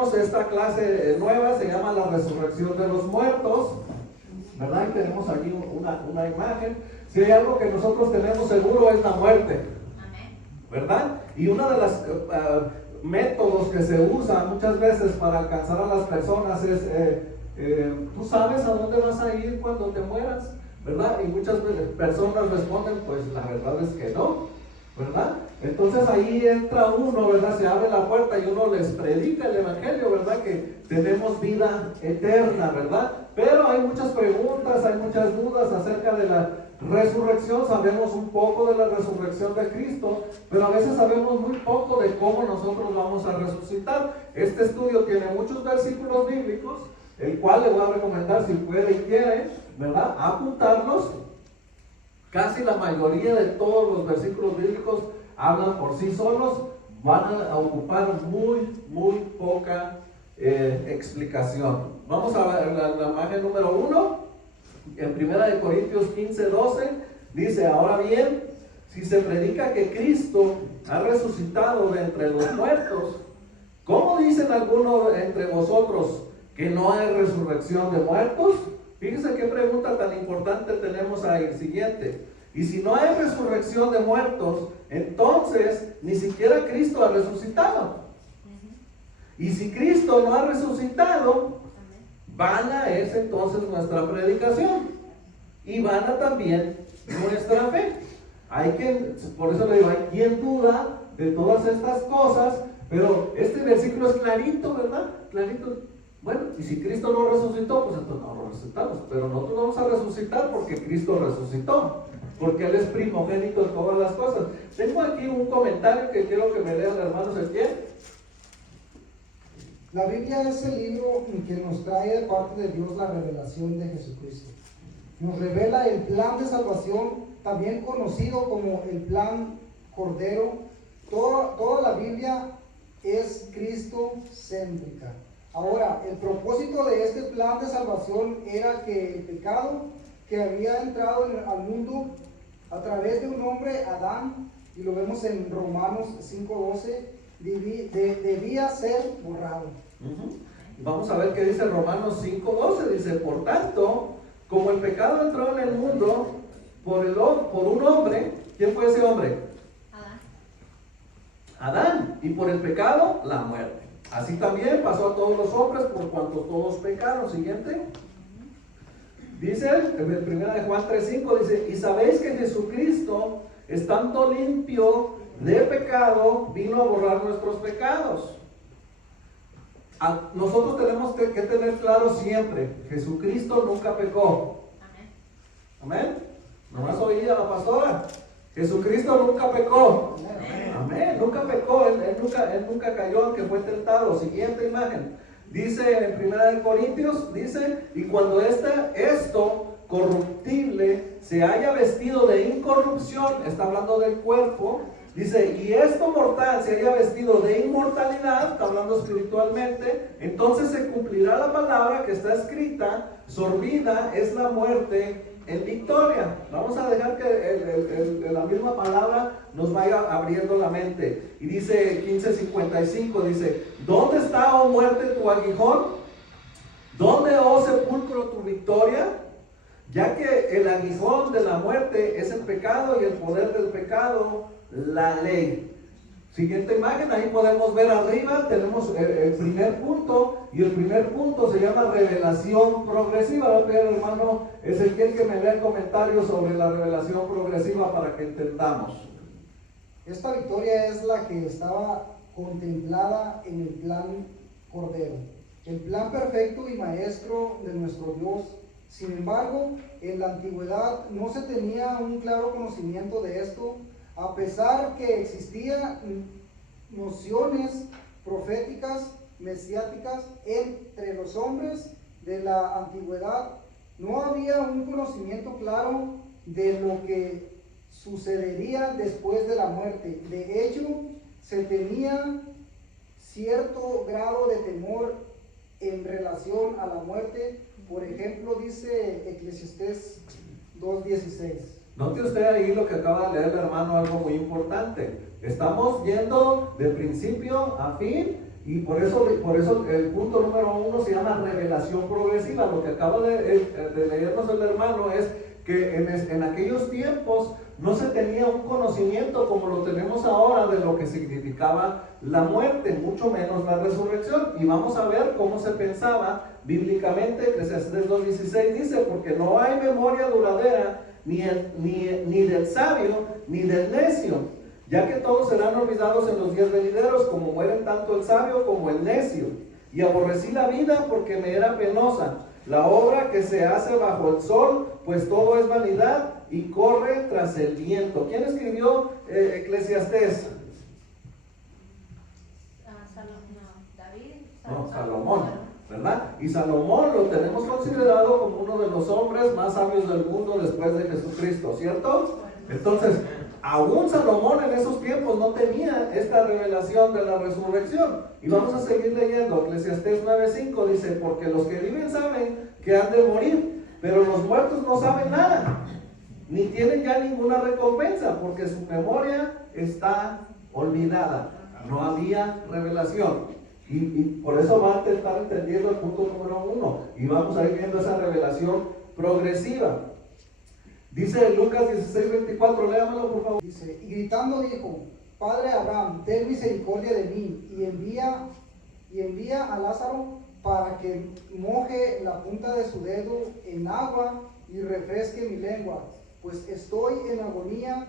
tenemos esta clase nueva, se llama la resurrección de los muertos, ¿verdad? Y tenemos aquí una imagen. Si hay algo que nosotros tenemos seguro es la muerte, ¿verdad? Y uno de los métodos que se usa muchas veces para alcanzar a las personas es, ¿tú sabes a dónde vas a ir cuando te mueras? ¿Verdad? Y muchas personas responden, pues la verdad es que no, ¿verdad? Entonces ahí entra uno, ¿verdad? Se abre la puerta y uno les predica el evangelio, ¿verdad? Que tenemos vida eterna, ¿verdad? Pero hay muchas preguntas, hay muchas dudas acerca de la resurrección. Sabemos un poco de la resurrección de Cristo, pero a veces sabemos muy poco de cómo nosotros vamos a resucitar. Este estudio tiene muchos versículos bíblicos, el cual le voy a recomendar, si puede y quiere, ¿verdad?, apuntarlos. Casi la mayoría de todos los versículos bíblicos hablan por sí solos, van a ocupar muy poca explicación. Vamos a ver la imagen número 1, en 1 Corintios 15:12, dice: ahora bien, si se predica que Cristo ha resucitado de entre los muertos, ¿cómo dicen algunos entre vosotros que no hay resurrección de muertos? Fíjense qué pregunta tan importante tenemos ahí. Siguiente: y si no hay resurrección de muertos, entonces ni siquiera Cristo ha resucitado. Y si Cristo no ha resucitado, vana es entonces nuestra predicación, y vana también nuestra fe. Por eso le digo, hay quien duda de todas estas cosas, pero este versículo es clarito, ¿verdad? Clarito. Bueno, y si Cristo no resucitó, pues entonces no resucitamos. Pero nosotros vamos a resucitar porque Cristo resucitó, porque Él es primogénito de todas las cosas. Tengo aquí un comentario que quiero que me lea el hermano Ezequiel. La Biblia es el libro que nos trae de parte de Dios la revelación de Jesucristo. Nos revela el plan de salvación, también conocido como el plan Cordero. Toda la Biblia es Cristo-céntrica. Ahora, el propósito de este plan de salvación era que el pecado que había entrado al mundo a través de un hombre, Adán, y lo vemos en Romanos 5:12, debía ser borrado. Vamos a ver qué dice Romanos 5:12. Dice: por tanto, como el pecado entró en el mundo por un hombre, ¿quién fue ese hombre? Adán. Y por el pecado, la muerte. Así también pasó a todos los hombres por cuanto todos pecaron. Siguiente. Dice en 1 Juan 3:5, dice: y sabéis que Jesucristo, estando limpio de pecado, vino a borrar nuestros pecados. Nosotros tenemos que tener claro siempre: Jesucristo nunca pecó. Amén. Nomás oí a la pastora: Jesucristo nunca pecó. Amén. Nunca pecó. Él nunca cayó, aunque fue tentado. Siguiente imagen. Dice en 1 Corintios, dice: y cuando esto corruptible se haya vestido de incorrupción, está hablando del cuerpo, dice, y esto mortal se haya vestido de inmortalidad, está hablando espiritualmente, entonces se cumplirá la palabra que está escrita: sorbida es la muerte en victoria. Vamos a dejar que la misma palabra nos vaya abriendo la mente. Y dice 15:55, dice: ¿dónde está, oh muerte, tu aguijón? ¿Dónde, oh sepulcro, tu victoria? Ya que el aguijón de la muerte es el pecado, y el poder del pecado, la ley. Siguiente imagen, ahí podemos ver arriba, tenemos el primer punto, y el primer punto se llama revelación progresiva. Voy a pedir al hermano Ezequiel que me lea el comentario sobre la revelación progresiva para que entendamos. Esta victoria es la que estaba contemplada en el plan Cordero, el plan perfecto y maestro de nuestro Dios. Sin embargo, en la antigüedad no se tenía un claro conocimiento de esto, a pesar que existían nociones proféticas, mesiáticas entre los hombres de la antigüedad. No había un conocimiento claro de lo que sucedería después de la muerte. De hecho, se tenía cierto grado de temor en relación a la muerte. Por ejemplo, dice Eclesiastés 2:16. Note usted ahí lo que acaba de leer el hermano, algo muy importante. Estamos yendo de principio a fin Y por eso el punto número 1 se llama revelación progresiva. Lo que acaba de leernos el hermano es que en aquellos tiempos no se tenía un conocimiento como lo tenemos ahora de lo que significaba la muerte, mucho menos la resurrección. Y vamos a ver cómo se pensaba bíblicamente. Eclesiastés 2:16 dice: porque no hay memoria duradera ni del sabio ni del necio, ya que todos serán olvidados en los días venideros, como mueren tanto el sabio como el necio. Y aborrecí la vida porque me era penosa, la obra que se hace bajo el sol, pues todo es vanidad y corre tras el viento. ¿Quién escribió Eclesiastés? Salomón, ¿verdad? Y Salomón lo tenemos considerado como uno de los hombres más sabios del mundo después de Jesucristo, ¿cierto? Entonces, aún Salomón en esos tiempos no tenía esta revelación de la resurrección. Y vamos a seguir leyendo. Eclesiastés 9:5 dice: porque los que viven saben que han de morir, pero los muertos no saben nada, ni tienen ya ninguna recompensa, porque su memoria está olvidada. No había revelación. Y por eso va a estar entendiendo el punto número 1. Y vamos a ir viendo esa revelación progresiva. Dice Lucas 16:24, léamelo por favor. Dice: y gritando dijo: Padre Abraham, ten misericordia de mí, y envía a Lázaro para que moje la punta de su dedo en agua y refresque mi lengua, pues estoy en agonía,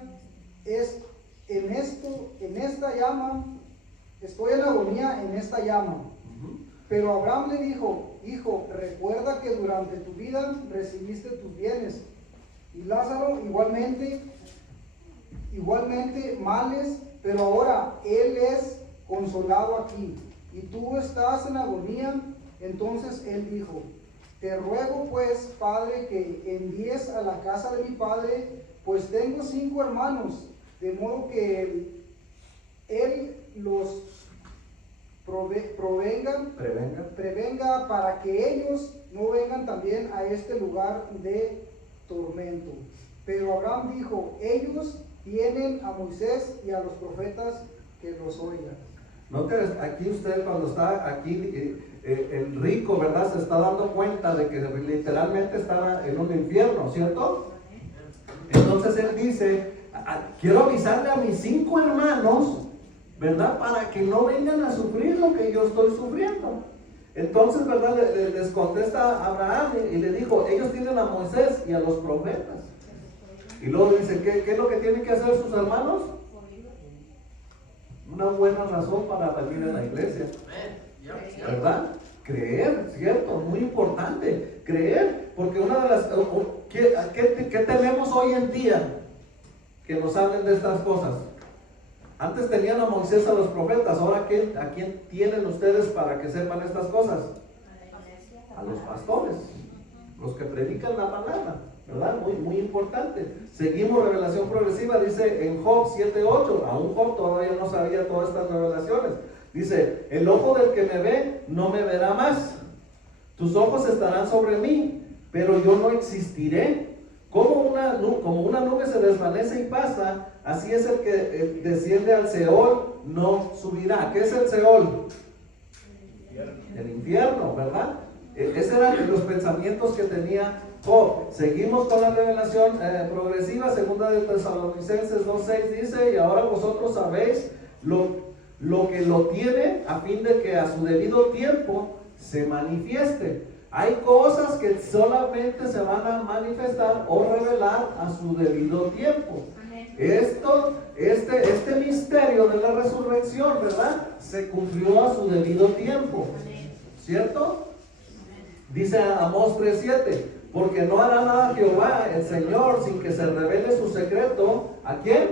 estoy en agonía en esta llama. Pero Abraham le dijo: hijo, recuerda que durante tu vida recibiste tus bienes, y Lázaro igualmente males, pero ahora él es consolado aquí, y tú estás en agonía. Entonces él dijo: te ruego pues, Padre, que envíes a la casa de mi padre, pues tengo 5 hermanos, de modo que él los prevenga para que ellos no vengan también a este lugar de tormento. Pero Abraham dijo: ellos tienen a Moisés y a los profetas, que los oigan. Note aquí usted, cuando está aquí el rico, ¿verdad? Se está dando cuenta de que literalmente estaba en un infierno, ¿cierto? Entonces él dice: quiero avisarle a mis 5 hermanos, ¿verdad? Para que no vengan a sufrir lo que yo estoy sufriendo. Entonces, ¿verdad? Les contesta Abraham y le dijo: ellos tienen a Moisés y a los profetas. Y luego dice: ¿qué es lo que tienen que hacer sus hermanos? Una buena razón para venir a la iglesia, ¿verdad? Creer, ¿cierto? Muy importante, creer, porque una de las... ¿Qué tenemos hoy en día que nos hablen de estas cosas? Antes tenían a Moisés, a los profetas, ahora ¿a quién tienen ustedes para que sepan estas cosas? A los pastores, los que predican la palabra, ¿verdad? Muy importante. Seguimos revelación progresiva, dice en Job 7:8, aún Job todavía no sabía todas estas revelaciones. Dice: el ojo del que me ve no me verá más, tus ojos estarán sobre mí, pero yo no existiré. Como una nube se desvanece y pasa, así es el que desciende al Seol, no subirá. ¿Qué es el Seol? El infierno, ¿verdad? Esos eran los pensamientos que tenía Job. Seguimos con la revelación progresiva. Segunda de Tesalonicenses 2:6 dice: y ahora vosotros sabéis lo que lo tiene, a fin de que a su debido tiempo se manifieste. Hay cosas que solamente se van a manifestar o revelar a su debido tiempo. Este misterio de la resurrección, ¿verdad? Se cumplió a su debido tiempo, ¿cierto? Dice Amós 3:7: porque no hará nada Jehová el Señor sin que se revele su secreto. ¿A quién?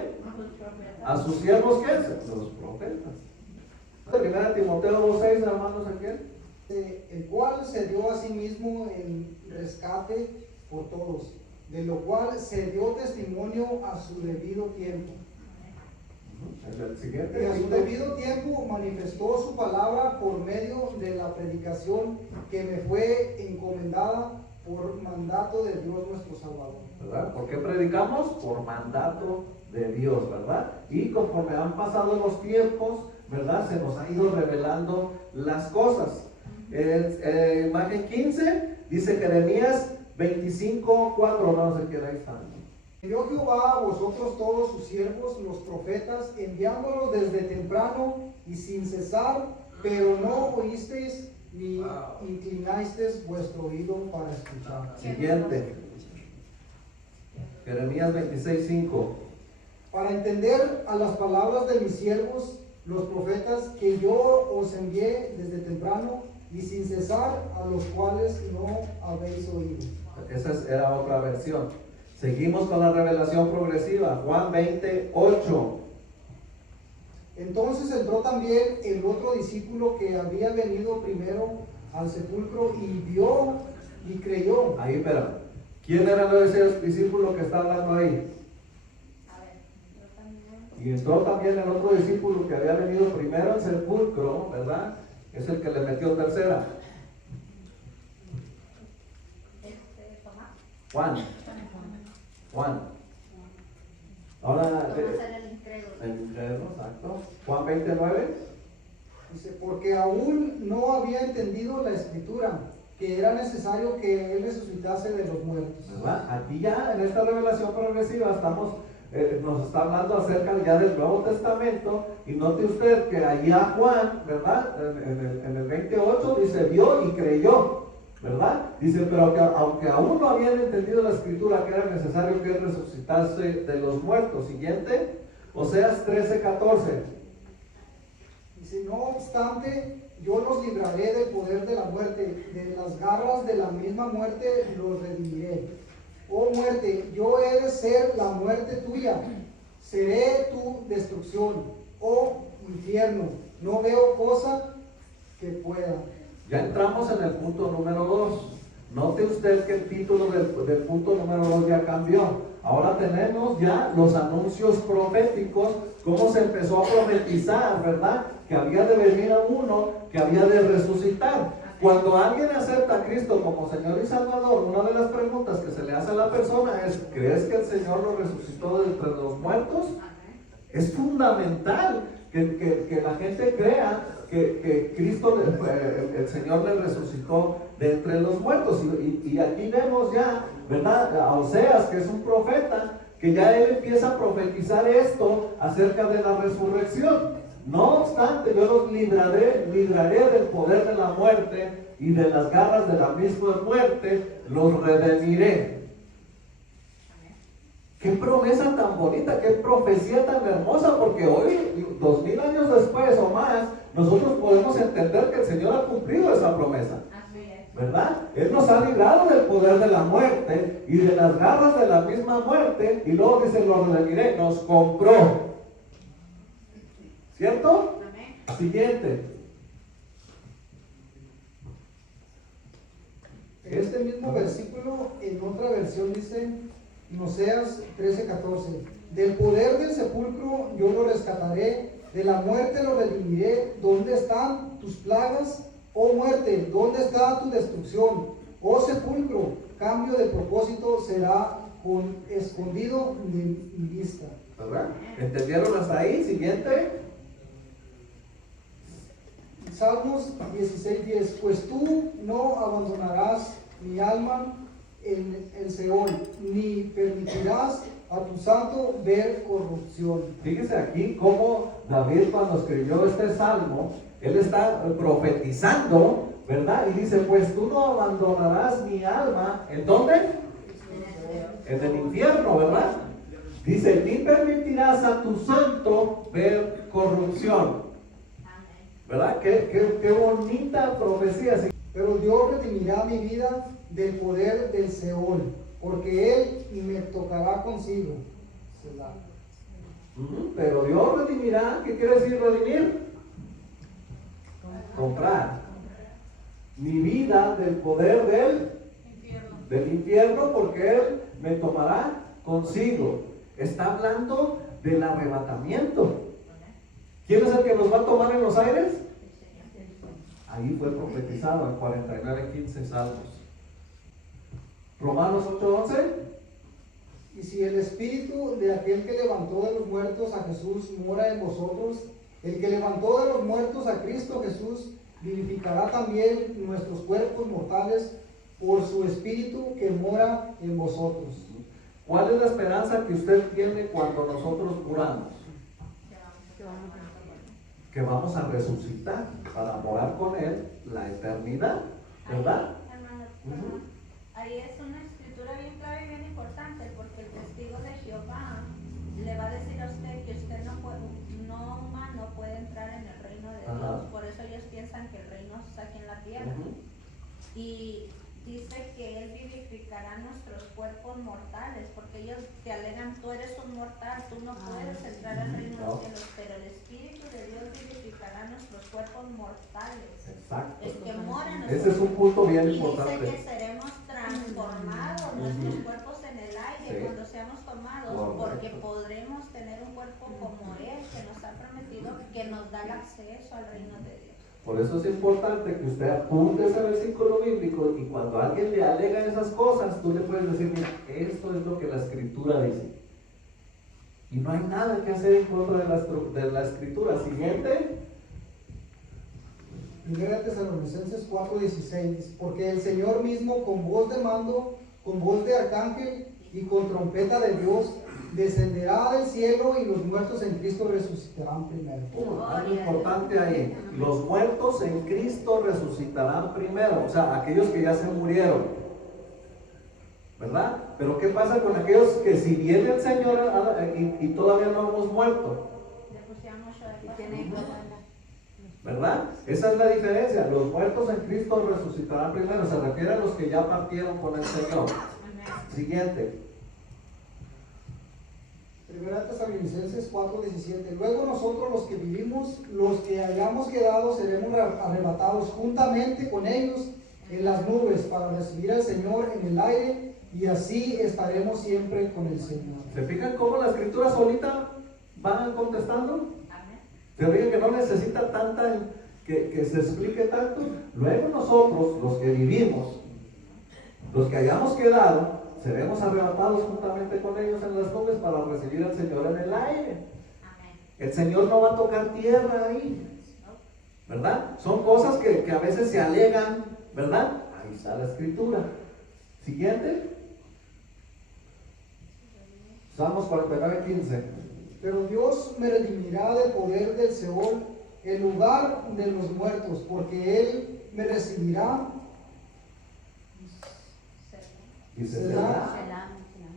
A sus siervos, ¿qué es? Los profetas. Primera Timoteo 2:6, hermanos, ¿a quién? El cual se dio a sí mismo en rescate por todos, de lo cual se dio testimonio a su debido tiempo. El siguiente. Y a su debido tiempo manifestó su palabra por medio de la predicación que me fue encomendada por mandato de Dios nuestro Salvador. ¿Verdad? ¿Por qué predicamos? Por mandato de Dios, ¿verdad? Y conforme han pasado los tiempos, ¿verdad? Se nos ha ido revelando las cosas. Imagen 15, dice Jeremías 25:4, no sé quién ahí está. Envió Jehová a vosotros todos sus siervos, los profetas, enviándolos desde temprano y sin cesar, pero no oísteis ni inclinasteis vuestro oído para escuchar. Siguiente. Jeremías 26:5. Para entender a las palabras de mis siervos, los profetas, que yo os envié desde temprano y sin cesar, a los cuales no habéis oído. Esa era otra versión. Seguimos con la revelación progresiva. Juan 20:8. Entonces entró también el otro discípulo que había venido primero al sepulcro y vio y creyó. Ahí, espera. ¿Quién era ese discípulo que está hablando ahí? Y entró también el otro discípulo que había venido primero al sepulcro, ¿verdad? Es el que le metió tercera. Juan. Ahora, el incrédulo, exacto. Juan 20:9. Dice, porque aún no había entendido la escritura, que era necesario que él resucitase de los muertos. ¿Verdad? Aquí ya en esta revelación progresiva nos está hablando acerca ya del Nuevo Testamento, y note usted que allá Juan, ¿verdad? En el 28 dice, vio y creyó, ¿verdad? Dice, pero que aunque aún no habían entendido la escritura, que era necesario que él resucitase de los muertos. Siguiente, Oseas 13:14. Dice, no obstante, yo los libraré del poder de la muerte, de las garras de la misma muerte los redimiré. Oh muerte, yo he de ser la muerte tuya, seré tu destrucción. Oh infierno, no veo cosa que pueda. Ya entramos en el punto número 2. Note usted que el título del punto número 2 ya cambió. Ahora tenemos ya los anuncios proféticos, cómo se empezó a profetizar, ¿verdad? Que había de venir a uno, que había de resucitar. Cuando alguien acepta a Cristo como Señor y Salvador, una de las preguntas que se le hace a la persona es, ¿crees que el Señor lo resucitó de entre los muertos? Es fundamental que la gente crea que Cristo, el Señor le resucitó de entre los muertos. Y aquí vemos ya, ¿verdad? A Oseas, que es un profeta, que ya él empieza a profetizar esto acerca de la resurrección. No obstante, yo los libraré del poder de la muerte y de las garras de la misma muerte, los redimiré. Qué promesa tan bonita, qué profecía tan hermosa, porque hoy, 2000 años después o más, nosotros podemos entender que el Señor ha cumplido esa promesa. ¿Verdad? Él nos ha librado del poder de la muerte y de las garras de la misma muerte, y luego dice, los redimiré, nos compró. ¿Cierto? Amén. Siguiente. Este mismo versículo, en otra versión dice, en Oseas 13:14, del poder del sepulcro yo lo rescataré, de la muerte lo redimiré. ¿Dónde están tus plagas, oh muerte? ¿Dónde está tu destrucción? Oh sepulcro, cambio de propósito será escondido de mi vista. ¿Verdad? ¿Entendieron hasta ahí? Siguiente. Salmos 16:10, pues tú no abandonarás mi alma en el Seol, ni permitirás a tu santo ver corrupción. Fíjese aquí cómo David, cuando escribió este salmo, él está profetizando, ¿verdad? Y dice, pues tú no abandonarás mi alma, ¿en dónde? En el infierno, ¿verdad? Dice, ni permitirás a tu santo ver corrupción. ¿Verdad? Qué bonita profecía. Pero Dios redimirá mi vida del poder del Seol, porque Él me tocará consigo. Pero Dios redimirá. ¿Qué quiere decir redimir? Comprar. Mi vida del poder del infierno, porque Él me tomará consigo. Está hablando del arrebatamiento. ¿Quién es el que nos va a tomar en los aires? Ahí fue profetizado en 49:15 Salmos. Romanos 8:11. Y si el espíritu de aquel que levantó de los muertos a Jesús mora en vosotros, El que levantó de los muertos a Cristo Jesús vivificará también nuestros cuerpos mortales por su Espíritu que mora en vosotros. ¿Cuál es la esperanza que usted tiene cuando nosotros muramos? Que vamos a resucitar para morar con Él la eternidad, ¿verdad? Hermano, ahí es una escritura bien clara y bien importante, porque el testigo de Jehová le va a decir a usted que usted no humano puede entrar en el reino de Dios. Por eso ellos piensan que el reino está aquí en la tierra. Y dice que Él vivificará nuestros cuerpos mortales, porque ellos te alegan, tú eres un mortal, tú no puedes entrar al reino de los cielos, pero el Espíritu de Dios vivificará nuestros cuerpos mortales. Exacto. El que mora en Ese es un punto bien importante. Y dice que seremos transformados, nuestros cuerpos en el aire, cuando seamos tomados, porque podremos tener un cuerpo como Él, que nos ha prometido, que nos da el acceso al reino de Dios. Por eso es importante que usted apunte ese versículo bíblico y cuando alguien le alega esas cosas, tú le puedes decir, mira, esto es lo que la Escritura dice. Y no hay nada que hacer en contra de la Escritura. Siguiente. 1 Tesalonicenses 4:16, porque el Señor mismo con voz de mando, con voz de arcángel y con trompeta de Dios, descenderá del cielo y los muertos en Cristo resucitarán primero. Algo importante ahí, los muertos en Cristo resucitarán primero, o sea, aquellos que ya se murieron, ¿verdad? Pero ¿qué pasa con aquellos que si viene el Señor y todavía no hemos muerto? ¿Verdad? Esa es la diferencia. Los muertos en Cristo resucitarán primero. Se refiere a los que ya partieron con el Señor. Siguiente. 1 Tesalonicenses 4:17. Luego nosotros los que vivimos, los que hayamos quedado, seremos arrebatados juntamente con ellos en las nubes para recibir al Señor en el aire, y así estaremos siempre con el Señor. ¿Se fijan cómo la Escritura solita van contestando? ¿Se fijan que no necesita tanta que se explique tanto? Luego nosotros, los que vivimos, los que hayamos quedado, seremos arrebatados juntamente con ellos en las nubes para recibir al Señor en el aire. El Señor no va a tocar tierra ahí, ¿verdad? Son cosas que a veces se alegan, ¿verdad? Ahí está la Escritura. Siguiente. Salmos 49:15. Pero Dios me redimirá del poder del Seol, el lugar de los muertos, porque Él me recibirá. Dice, Se da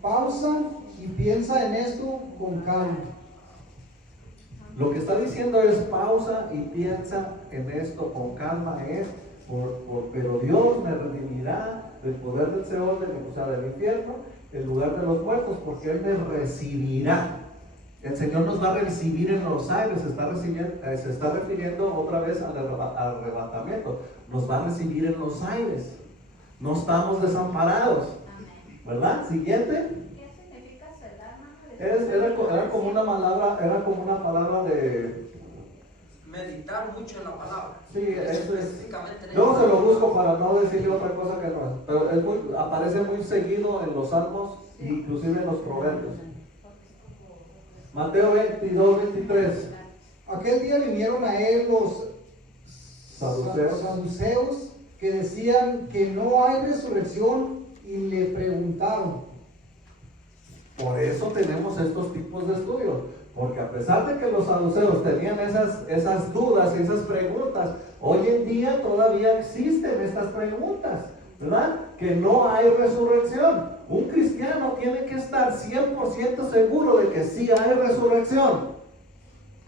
pausa y piensa en esto con calma. Lo que está diciendo es pausa y piensa en esto con calma, pero Dios me redimirá del poder del Seol, o sea, del infierno, el lugar de los muertos, porque Él me recibirá. El Señor nos va a recibir en los aires, se está refiriendo otra vez al arrebatamiento. Nos va a recibir en los aires. No estamos desamparados, ¿verdad? Siguiente. ¿Qué significa sedar? Era como una palabra de meditar mucho en la palabra. Sí, eso es. Específicamente en Yo esa se lo palabra. busco para no decirle otra cosa que no es. Pero aparece muy seguido en los salmos e inclusive en los proverbios. Mateo 22:23. Aquel día vinieron a él los saduceos que decían que no hay resurrección y le preguntaron. Por eso tenemos estos tipos de estudios. Porque a pesar de que los saduceos tenían esas dudas y esas preguntas, hoy en día todavía existen estas preguntas, ¿verdad? Que no hay resurrección. Un cristiano tiene que estar 100% seguro de que sí hay resurrección.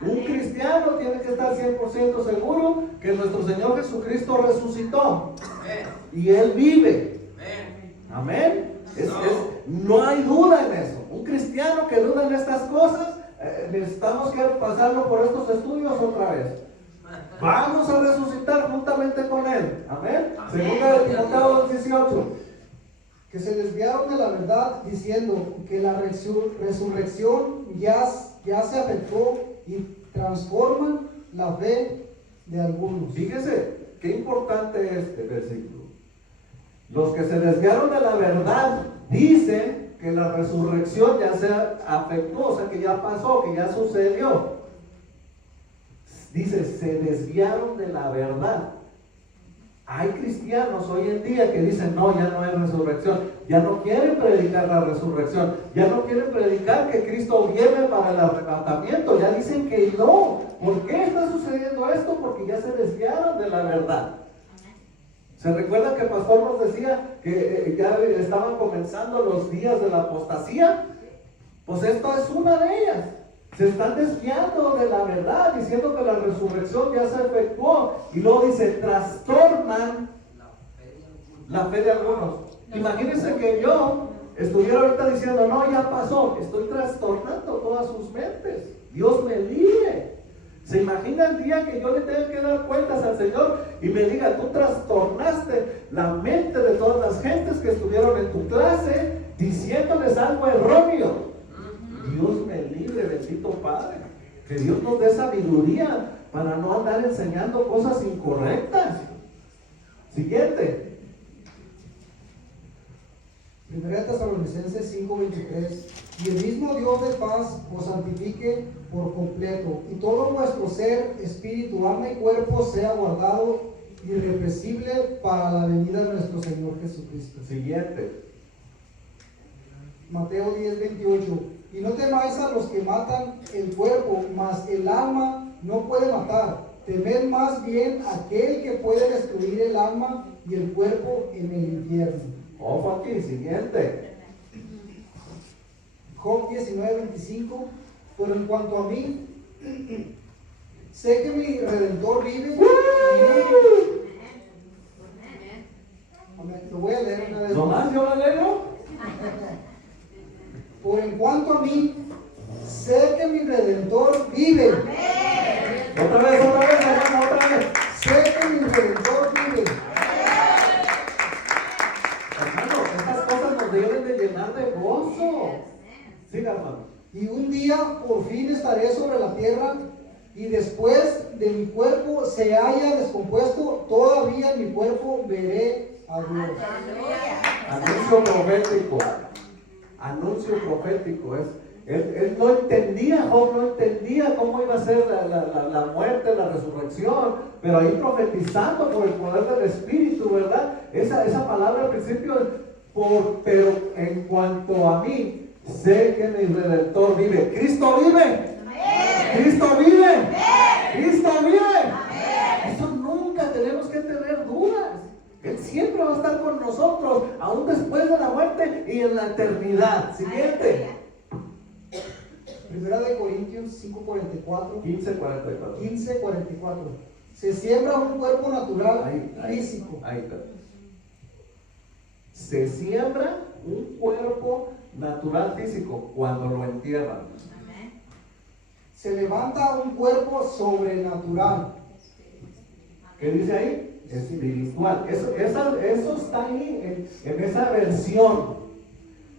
Un cristiano tiene que estar 100% seguro que nuestro Señor Jesucristo resucitó. Amén. Y Él vive. Amén. Amén. No hay duda en eso. Un cristiano que duda en estas cosas, necesitamos que pasarlo por estos estudios otra vez. Vamos a resucitar juntamente con Él. Amén. Segunda de Timoteo 2:18. Que se desviaron de la verdad diciendo que la resurrección ya se afectó y transforman la fe de algunos. Fíjese, qué importante es este versículo. Los que se desviaron de la verdad dicen que la resurrección ya se afectó, o sea que ya pasó, que ya sucedió. Dice, se desviaron de la verdad. Hay cristianos hoy en día que dicen, no, ya no hay resurrección. Ya no quieren predicar la resurrección. Ya no quieren predicar que Cristo viene para el arrebatamiento. Ya dicen que no. ¿Por qué está sucediendo esto? Porque ya se desviaron de la verdad. ¿Se recuerda que el pastor nos decía que ya estaban comenzando los días de la apostasía? Pues esto es una de ellas. Se están desviando de la verdad, diciendo que la resurrección ya se efectuó. Y luego dice, trastornan la fe de algunos. Imagínense que yo estuviera ahorita diciendo, no, ya pasó. Estoy trastornando todas sus mentes. Dios me libre. ¿Se imagina el día que yo le tenga que dar cuentas al Señor y me diga, tú trastornaste la mente de todas las gentes que estuvieron en tu clase diciéndoles algo erróneo? Dios me libre, bendito Padre. Que Dios nos dé sabiduría para no andar enseñando cosas incorrectas. Siguiente. 1 Tesalonicenses 5:23. Y el mismo Dios de paz os santifique por completo, y todo vuestro ser, espíritu, alma y cuerpo sea guardado irrepresible para la venida de nuestro Señor Jesucristo. Siguiente. Mateo 10:28. Y no temáis a los que matan el cuerpo, mas el alma no puede matar. Temed más bien a aquel que puede destruir el alma y el cuerpo en el infierno. Ojo aquí, siguiente. Job 19:25. Pero en cuanto a mí, sé que mi Redentor vive. Amén. Lo voy a leer una vez. ¿Nomás yo lo leo? Por en cuanto a mí, sé que mi Redentor vive. Otra vez, hermano, otra vez. Sé que mi Redentor vive. Hermano, estas cosas nos deben de llenar de gozo. Siga, hermano. Y un día por fin estaré sobre la tierra, y después de mi cuerpo se haya descompuesto, todavía en mi cuerpo veré a Dios. Anuncio profético. Anuncio profético. Él no entendía, Job no entendía cómo iba a ser la muerte, la resurrección, pero ahí profetizando por el poder del Espíritu, ¿verdad? Esa palabra al principio, pero en cuanto a mí, sé que mi Redentor vive. Cristo vive. Cristo vive. Cristo vive. Eso nunca tenemos que tener dudas. Él siempre va a estar con nosotros, aún después de la muerte y en la eternidad. Siguiente. 1 Corintios 5:44. 15:44. 15:44. Se siembra un cuerpo natural físico. Ahí está. Se siembra un cuerpo natural físico cuando lo entierran. Se levanta un cuerpo sobrenatural. ¿Qué dice ahí? Espiritual. Eso está ahí en esa versión.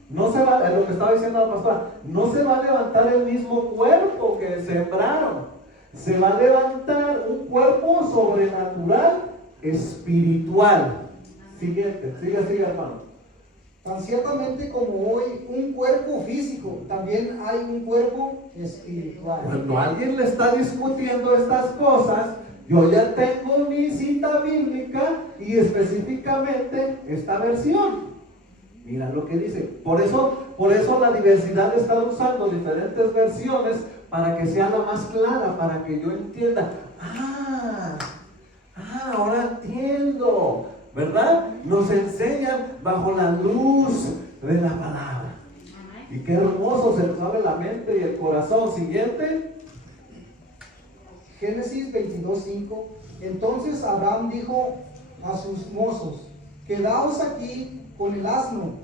No se va, lo que estaba diciendo la pastora, no se va a levantar el mismo cuerpo que sembraron. Se va a levantar un cuerpo sobrenatural espiritual. Siguiente, siga, hermano. Tan ciertamente como hoy un cuerpo físico, también hay un cuerpo espiritual. Cuando alguien le está discutiendo estas cosas, yo ya tengo mi cita bíblica y específicamente esta versión. Mira lo que dice. Por eso la diversidad está usando diferentes versiones para que sea la más clara, para que yo entienda. Ahora entiendo. ¿Verdad? Nos enseñan bajo la luz de la palabra. Y qué hermoso se nos abre la mente y el corazón. Siguiente. Génesis 22:5. Entonces Abraham dijo a sus mozos: quedaos aquí con el asno.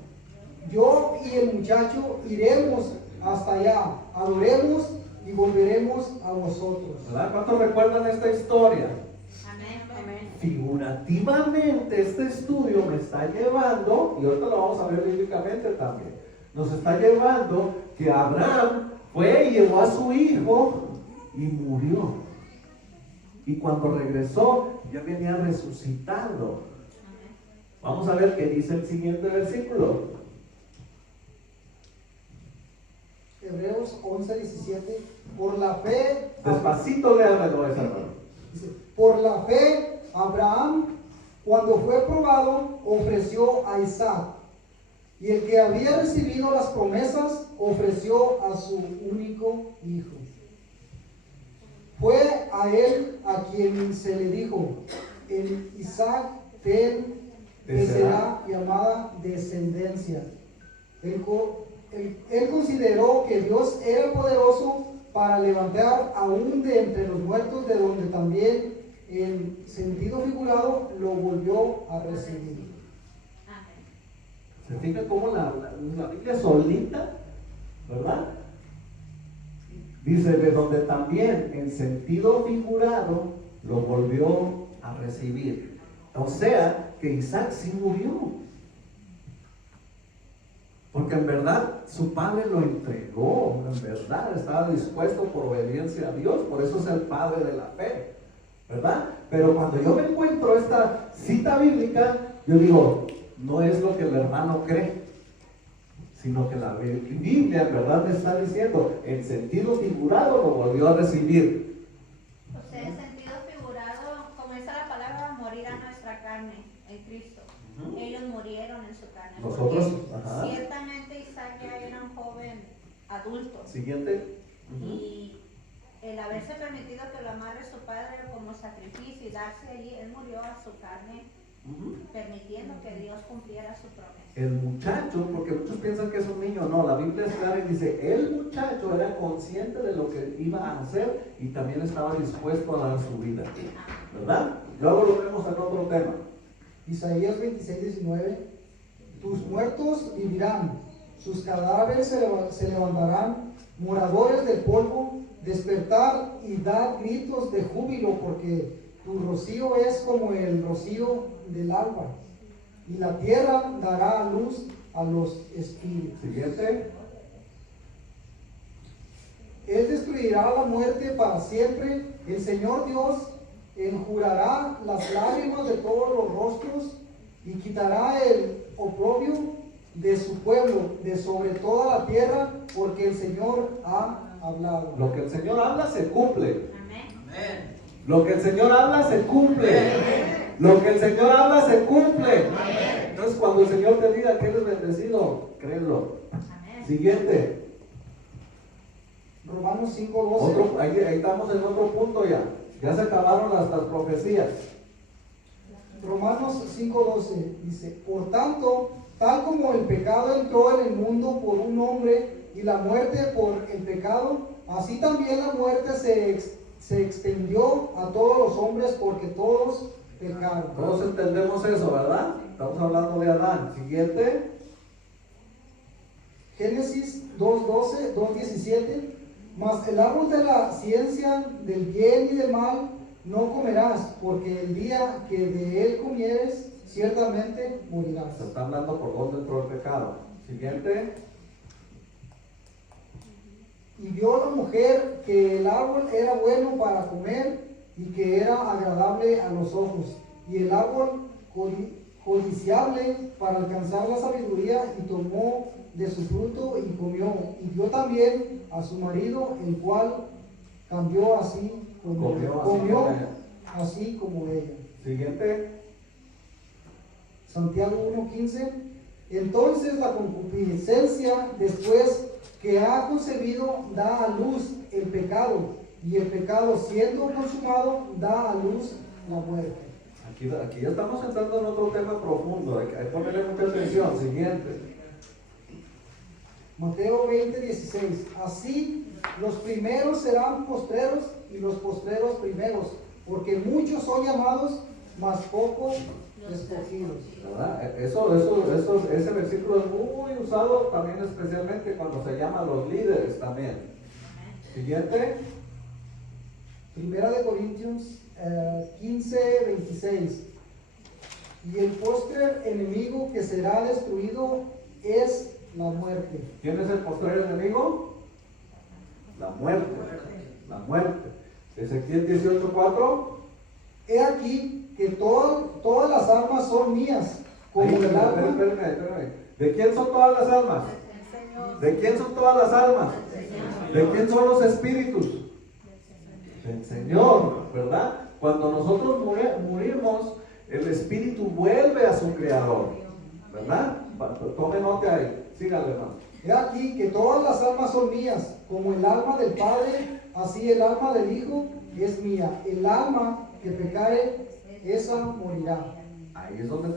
Yo y el muchacho iremos hasta allá, adoremos y volveremos a vosotros. ¿Verdad? ¿Cuántos recuerdan esta historia? Amén. Figurativamente este estudio me está llevando, y ahorita lo vamos a ver bíblicamente también, nos está llevando que Abraham fue y llevó a su hijo y murió. Y cuando regresó ya venía resucitando. Vamos a ver qué dice el siguiente versículo. Hebreos 11:17, por la fe, Despacito léamelo esa, hermano. dice, por la fe Abraham, cuando fue probado, ofreció a Isaac. Y el que había recibido las promesas ofreció a su único hijo. Fue a él a quien se le dijo, en Isaac te será llamada descendencia. Él consideró que Dios era poderoso para levantar aún de entre los muertos, de donde también en sentido figurado lo volvió a recibir. ¿Se fija cómo la Biblia solita, verdad? Dice, de donde también en sentido figurado lo volvió a recibir. O sea, que Isaac sí murió. Porque en verdad su padre lo entregó, en verdad estaba dispuesto por obediencia a Dios, por eso es el padre de la fe, ¿verdad? Pero cuando yo me encuentro esta cita bíblica, yo digo, no es lo que el hermano cree, sino que la Biblia en verdad me está diciendo, en sentido figurado lo volvió a recibir. O sea, en sentido figurado, como dice la palabra, morir a nuestra carne en Cristo. Ellos murieron en su carne. Nosotros, ciertamente Isaac ya era un joven adulto. Siguiente. Y el haberse permitido que lo amara su padre como sacrificio y darse allí, él murió a su carne, permitiendo que Dios cumpliera su promesa. El muchacho, porque muchos piensan que es un niño, no, la Biblia es clara y dice, el muchacho era consciente de lo que iba a hacer y también estaba dispuesto a dar su vida, ¿verdad? Luego lo vemos en otro tema. Isaías 26:19, tus muertos vivirán, sus cadáveres se levantarán, moradores del polvo, despertar y dar gritos de júbilo, porque tu rocío es como el rocío del alba, y la tierra dará a luz a los espíritus. Siguiente. Él destruirá la muerte para siempre, el Señor Dios enjurará las lágrimas de todos los rostros y quitará el oprobio de su pueblo, de sobre toda la tierra, porque el Señor ha hablado. Lo que el Señor habla se cumple. Amén. Lo que el Señor habla se cumple. Lo que el Señor habla se cumple. Entonces cuando el Señor te diga que eres bendecido, créelo. Amén. Siguiente. Romanos 5:12. Ahí estamos en otro punto ya. Ya se acabaron las profecías. Romanos 5:12 dice, por tanto, tal como el pecado entró en el mundo por un hombre y la muerte por el pecado, así también la muerte se extendió a todos los hombres porque todos pecaron. Todos entendemos eso, ¿verdad? Estamos hablando de Adán. Siguiente. Génesis 2:12, 2:17, mas el árbol de la ciencia del bien y del mal no comerás, porque el día que de él comieres, ciertamente morirás. Se está hablando por dónde entró el pecado. Siguiente. Y vio la mujer que el árbol era bueno para comer y que era agradable a los ojos, y el árbol codiciable para alcanzar la sabiduría, y tomó de su fruto y comió, y dio también a su marido, el cual comió así como ella. Siguiente. Santiago 1:15, entonces la concupiscencia, después que ha concebido, da a luz el pecado, y el pecado, siendo consumado, da a luz la muerte. Aquí ya estamos entrando en otro tema profundo, hay que ponerle mucha atención. Siguiente. Mateo 20:16, así los primeros serán postreros y los postreros primeros, porque muchos son llamados, mas pocos escogidos. ¿Verdad? Ese versículo es muy usado también, especialmente cuando se llama a los líderes también. Siguiente. Primera de Corintios 15:26, y el postrer enemigo que será destruido es la muerte. ¿Quién es el postrer enemigo? La muerte. La muerte. Ezequiel 18:4. He aquí que todas las almas son mías, como Ahí, el alma. espérame. ¿De quién son todas las almas? El Señor. ¿De quién son todas las almas? El ¿De quién son los espíritus? Del Señor, ¿verdad? Cuando nosotros morimos, el espíritu vuelve a su creador, ¿verdad? Tome nota ahí, sígale, hermano. He aquí que todas las almas son mías, como el alma del Padre, así el alma del Hijo es mía. El alma que pecare, esa morirá. Ahí es donde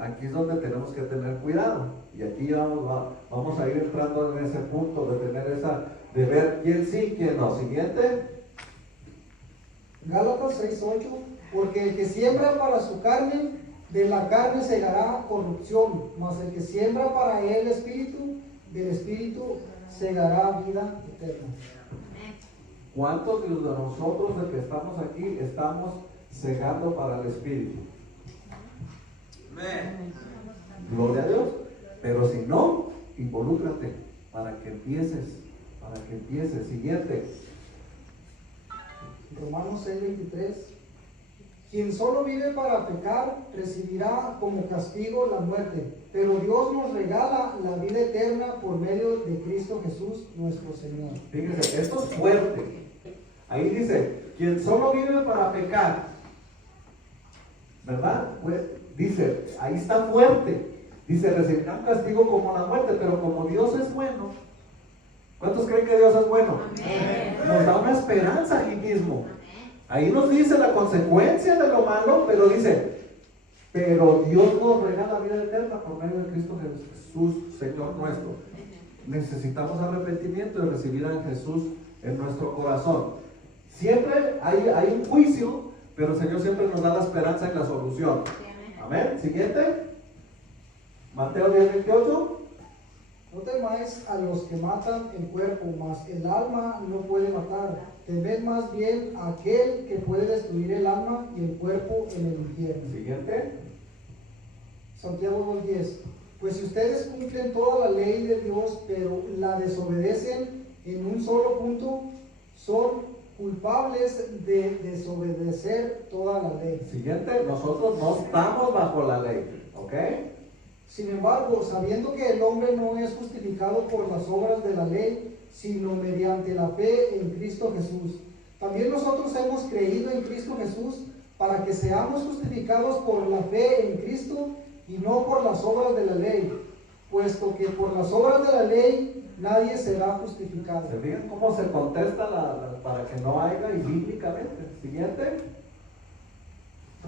aquí es donde tenemos que tener cuidado. Y aquí vamos a ir entrando en ese punto de ver quién sí, quién no. Siguiente. Gálatas 6:8, porque el que siembra para su carne, de la carne segará corrupción, mas el que siembra para el Espíritu, del Espíritu segará vida eterna. ¿Cuántos de nosotros de que estamos aquí estamos segando para el Espíritu? Gloria a Dios. Pero si no, involúcrate para que empieces. Siguiente. Romanos 6:23, quien solo vive para pecar recibirá como castigo la muerte, pero Dios nos regala la vida eterna por medio de Cristo Jesús nuestro Señor. Fíjense, esto es fuerte. Ahí dice, quien solo vive para pecar, ¿verdad? Pues, dice, ahí está fuerte. Dice, recibirá un castigo como la muerte, pero como Dios es bueno. ¿Cuántos creen que Dios es bueno? Amén. Nos da una esperanza ahí mismo. Ahí nos dice la consecuencia de lo malo, pero dice, pero Dios nos regala vida eterna por medio de Cristo Jesús, Señor nuestro. Necesitamos arrepentimiento y recibir a Jesús en nuestro corazón. Siempre hay un juicio, pero el Señor siempre nos da la esperanza y la solución. Amén. Siguiente. Mateo 10:28. No temáis a los que matan el cuerpo, mas el alma no puede matar. Temed más bien a aquel que puede destruir el alma y el cuerpo en el infierno. Siguiente. Santiago 2:10. Pues si ustedes cumplen toda la ley de Dios, pero la desobedecen en un solo punto, son culpables de desobedecer toda la ley. Siguiente. Nosotros no estamos bajo la ley. ¿Ok? Sin embargo, sabiendo que el hombre no es justificado por las obras de la ley, sino mediante la fe en Cristo Jesús. También nosotros hemos creído en Cristo Jesús para que seamos justificados por la fe en Cristo y no por las obras de la ley, puesto que por las obras de la ley nadie será justificado. ¿Se fijan cómo se contesta para que no haya y bíblicamente? Siguiente.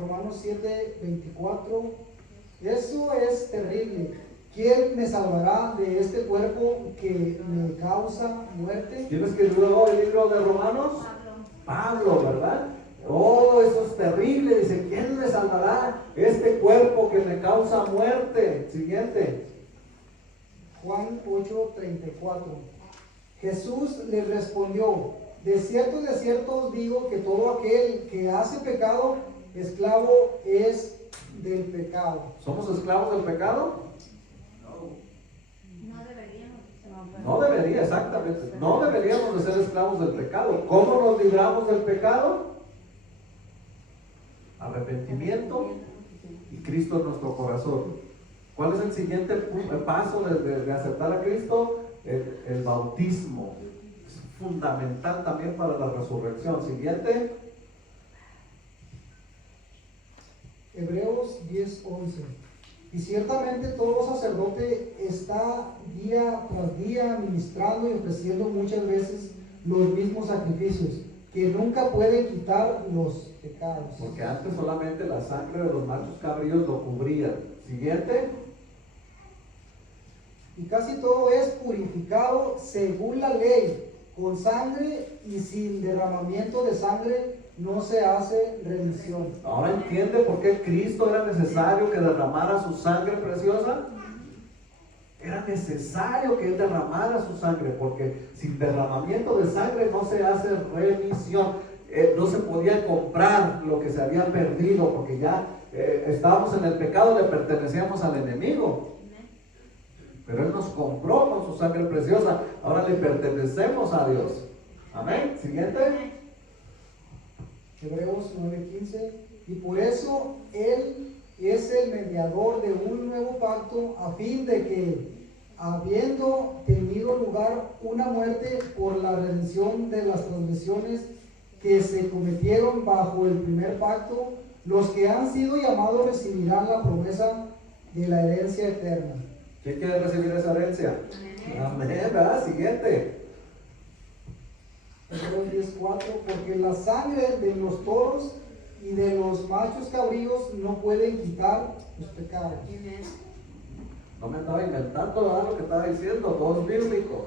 Romanos 7:24. Eso es terrible. ¿Quién me salvará de este cuerpo que me causa muerte? ¿Quién escribió el libro de Romanos? Pablo, ¿verdad? Oh, eso es terrible. Dice, ¿quién me salvará este cuerpo que me causa muerte? Siguiente. Juan 8:34. Jesús le respondió, de cierto os digo que todo aquel que hace pecado, esclavo es del pecado. ¿Somos esclavos del pecado? No deberíamos. No debería, exactamente. No deberíamos de ser esclavos del pecado. ¿Cómo nos libramos del pecado? Arrepentimiento y Cristo en nuestro corazón. ¿Cuál es el siguiente paso de aceptar a Cristo? El bautismo. Es fundamental también para la resurrección. Siguiente. Hebreos 10:11. Y ciertamente todo sacerdote está día tras día ministrando y ofreciendo muchas veces los mismos sacrificios, que nunca pueden quitar los pecados. Porque antes solamente la sangre de los machos cabríos lo cubría. Siguiente. Y casi todo es purificado según la ley, con sangre y sin derramamiento de sangre no se hace remisión. Ahora entiende por qué Cristo era necesario que derramara su sangre preciosa. Era necesario que Él derramara su sangre, porque sin derramamiento de sangre no se hace remisión. No se podía comprar lo que se había perdido, porque ya estábamos en el pecado, le pertenecíamos al enemigo. Pero Él nos compró con su sangre preciosa. Ahora le pertenecemos a Dios. Amén. Siguiente. Hebreos 9:15. Y por eso Él es el mediador de un nuevo pacto, a fin de que habiendo tenido lugar una muerte por la redención de las transgresiones que se cometieron bajo el primer pacto, los que han sido llamados recibirán la promesa de la herencia eterna. ¿Quién quiere recibir esa herencia? Amén, ¿verdad? Siguiente. Hebreos 10:4, porque la sangre de los toros y de los machos cabríos no pueden quitar los pecados. No me estaba inventando nada lo que estaba diciendo, todo es bíblico.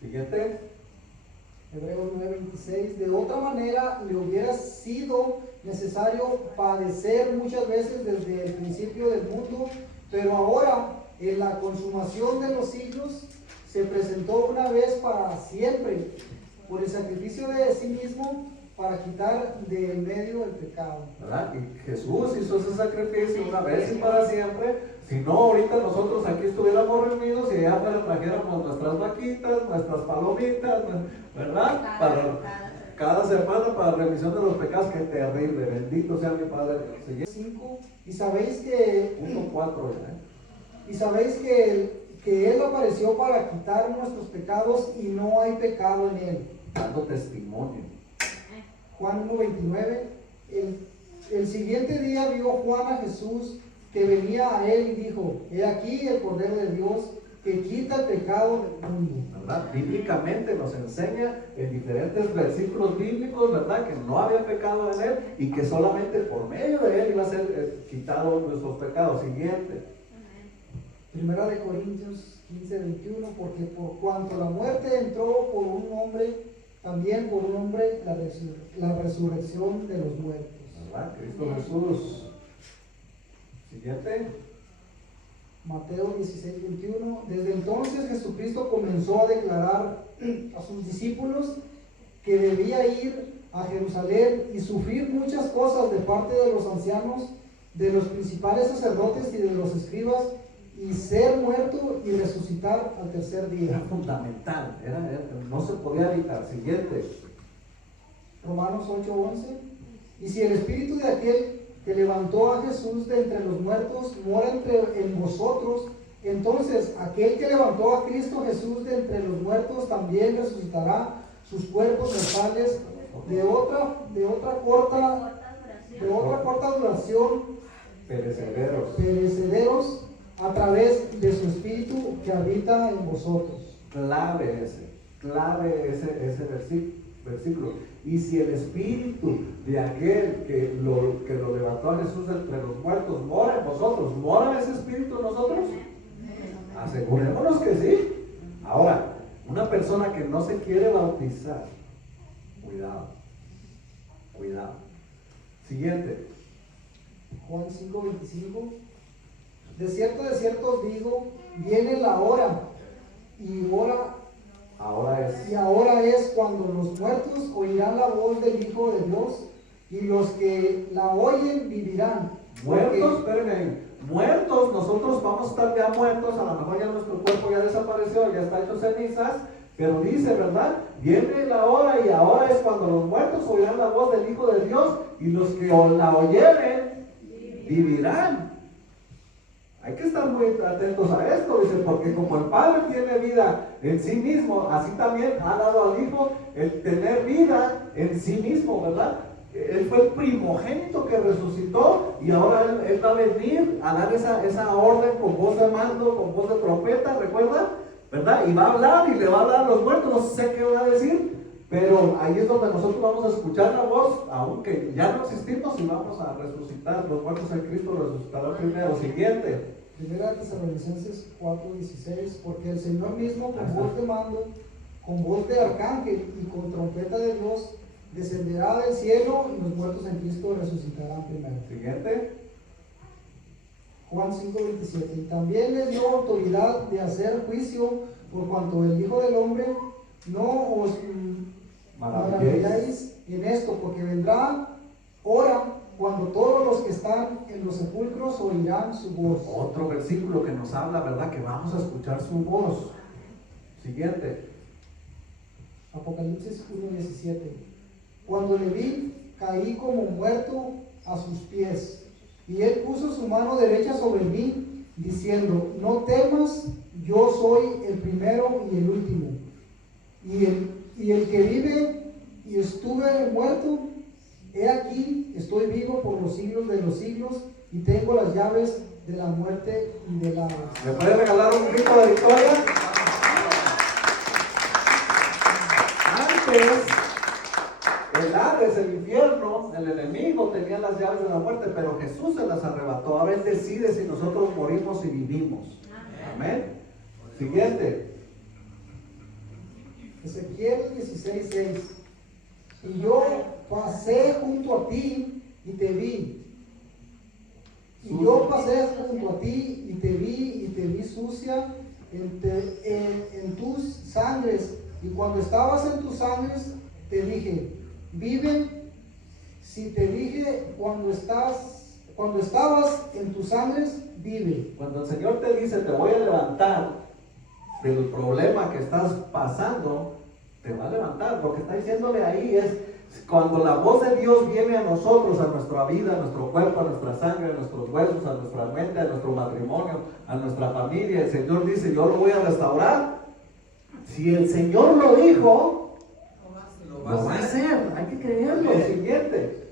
Siguiente. Hebreos 9:26, de otra manera le hubiera sido necesario padecer muchas veces desde el principio del mundo, pero ahora en la consumación de los siglos se presentó una vez para siempre por el sacrificio de sí mismo para quitar de en medio el pecado. ¿Verdad? Y Jesús hizo ese sacrificio una vez y para siempre. Si no, ahorita nosotros aquí estuviéramos reunidos y allá afuera trajéramos nuestras vaquitas, nuestras palomitas, ¿verdad? Para cada semana para remisión de los pecados. Qué terrible, bendito sea mi Padre. 5, y sabéis que 1:4, y sabéis que Él apareció para quitar nuestros pecados y no hay pecado en Él. dando testimonio. Juan 1:29, el siguiente día vio Juan a Jesús que venía a él y dijo, he aquí el Cordero de Dios que quita el pecado del mundo. ¿Verdad? Bíblicamente nos enseña en diferentes versículos bíblicos, ¿verdad? Que no había pecado en él y que solamente por medio de él iba a ser quitado nuestros pecados. Siguiente. Primera de Corintios 15:21, porque por cuanto la muerte entró por un hombre, también por un hombre la resurrección de los muertos. ¿Verdad? Cristo Jesús. Siguiente. Mateo 16:21. Desde entonces Jesucristo comenzó a declarar a sus discípulos que debía ir a Jerusalén y sufrir muchas cosas de parte de los ancianos, de los principales sacerdotes y de los escribas, y ser muerto y resucitar al tercer día. Era fundamental, no se podía evitar. Siguiente. Romanos 8:11. Y si el espíritu de aquel que levantó a Jesús de entre los muertos mora en vosotros, entonces aquel que levantó a Cristo Jesús de entre los muertos también resucitará sus cuerpos mortales de otra corta duración, perecederos, a través de su espíritu que habita en vosotros. Clave ese versículo. Y si el espíritu de aquel que lo levantó a Jesús entre los muertos mora en vosotros, ¿mora ese espíritu en nosotros? Asegurémonos que sí. Ahora, una persona que no se quiere bautizar, cuidado. Siguiente. Juan 5:25. De cierto os digo, viene la hora, y ahora es cuando los muertos oirán la voz del Hijo de Dios, y los que la oyen vivirán. Muertos, espérenme, muertos, nosotros vamos a estar ya muertos, a lo mejor ya nuestro cuerpo ya desapareció, ya está hecho cenizas, pero dice, ¿verdad? Viene la hora y ahora es cuando los muertos oirán la voz del Hijo de Dios, y los que la oyeren vivirán. Hay que estar muy atentos a esto, dice, porque como el Padre tiene vida en sí mismo, así también ha dado al Hijo el tener vida en sí mismo, ¿verdad? Él fue el primogénito que resucitó y ahora él va a venir a dar esa orden con voz de mando, con voz de trompeta, ¿recuerda? ¿Verdad? Y va a hablar y le va a hablar a los muertos, no sé qué va a decir, pero ahí es donde nosotros vamos a escuchar la voz, aunque ya no existimos y vamos a resucitar. Los muertos en Cristo resucitarán primero. Siguiente. Primera Tesalonicenses 4:16, porque el Señor mismo con voz de mando, con voz de arcángel y con trompeta de Dios descenderá del cielo y los muertos en Cristo resucitarán primero. Siguiente. Juan 5:27, y también les dio autoridad de hacer juicio por cuanto el Hijo del Hombre. No os maravilléis en esto, porque vendrá hora cuando todos los que están en los sepulcros oirán su voz. Otro versículo que nos habla, ¿verdad? Que vamos a escuchar su voz. Siguiente. Apocalipsis 1:17. Cuando le vi, caí como muerto a sus pies, y él puso su mano derecha sobre mí diciendo, no temas, yo soy el primero y el último, y el que vive y estuve muerto, he aquí, estoy vivo por los siglos de los siglos, y tengo las llaves de la muerte y del Hades. ¿Me puede regalar un grito de victoria? Antes, el Hades, el infierno, el enemigo tenía las llaves de la muerte, pero Jesús se las arrebató. Ahora Él decide si nosotros morimos y vivimos. Amén. Siguiente. Ezequiel 16:6. Y yo pasé junto a ti y te vi. Y yo pasé junto a ti y te vi sucia en tus sangres. Y cuando estabas en tus sangres, te dije, vive. Si te dije cuando estabas en tus sangres, vive. Cuando el Señor te dice, te voy a levantar del problema que estás pasando, te va a levantar. Lo que está diciéndole ahí es, cuando la voz de Dios viene a nosotros, a nuestra vida, a nuestro cuerpo, a nuestra sangre, a nuestros huesos, a nuestra mente, a nuestro matrimonio, a nuestra familia, el Señor dice, yo lo voy a restaurar. Si el Señor lo dijo, lo va a hacer. Hay que creerlo. El siguiente.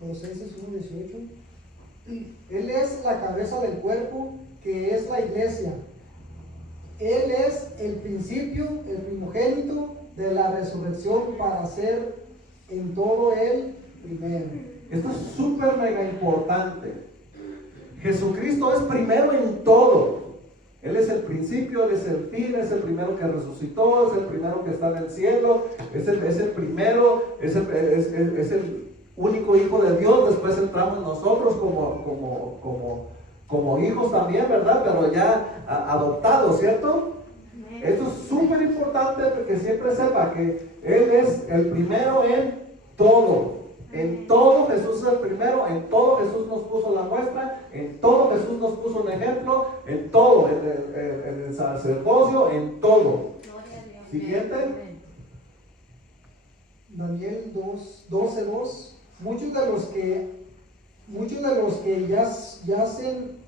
Colosenses 1:18. Él es la cabeza del cuerpo, que es la iglesia. Él es el principio, el primogénito de la resurrección, para ser en todo Él primero. Esto es súper mega importante. Jesucristo es primero en todo. Él es el principio, Él es el fin, es el primero que resucitó, es el primero que está en el cielo, es el primero, es el único hijo de Dios. Después entramos nosotros como hijos también, ¿verdad? Pero ya adoptados, ¿cierto? Esto es súper importante, que siempre sepa que Él es el primero en todo. En todo Jesús es el primero, en todo Jesús nos puso la muestra, en todo Jesús nos puso un ejemplo, en todo, en el sacerdocio, en todo. Siguiente. Daniel 12:2. Muchos de los que yacen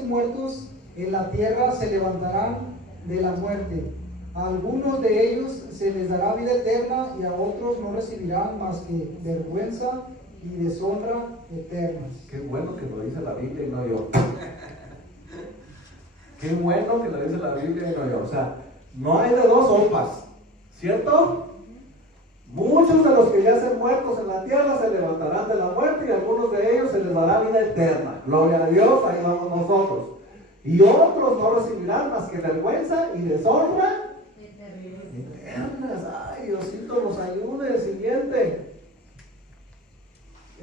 muertos en la tierra se levantarán de la muerte. A algunos de ellos se les dará vida eterna, y a otros no recibirán más que vergüenza y deshonra eternas. Qué bueno que lo dice la Biblia y no yo. Qué bueno que lo dice la Biblia y no yo. O sea, no hay de dos sopas, ¿cierto? Muchos de los que yacen muertos en la tierra se levantarán de la muerte, y a algunos de ellos se les dará vida eterna. Gloria a Dios, ahí vamos nosotros. Y otros no recibirán más que vergüenza y deshonra eternas. Ay, Diosito nos ayude. Siguiente.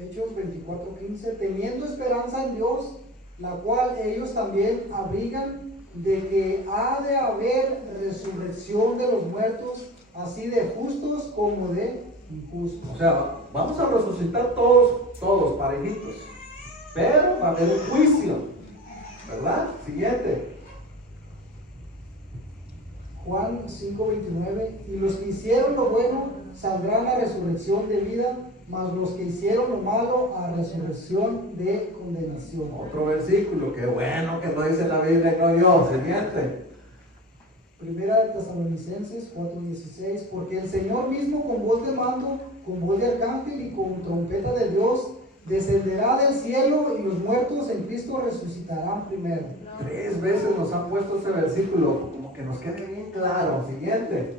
Hechos 24:15. Teniendo esperanza en Dios, la cual ellos también abrigan, de que ha de haber resurrección de los muertos, así de justos como de injustos. O sea, vamos a resucitar todos parejitos, pero va a haber un juicio, ¿verdad? Siguiente. Juan 5:29. Y los que hicieron lo bueno saldrán a resurrección de vida, mas los que hicieron lo malo a resurrección de condenación. Otro versículo, qué bueno que lo dice la Biblia y no yo. Siguiente. Primera de Tesalonicenses 4:16. Porque el Señor mismo, con voz de mando, con voz de arcángel y con trompeta de Dios, descenderá del cielo, y los muertos en Cristo resucitarán primero. 3 veces nos han puesto este versículo, como que nos quede bien claro. Siguiente.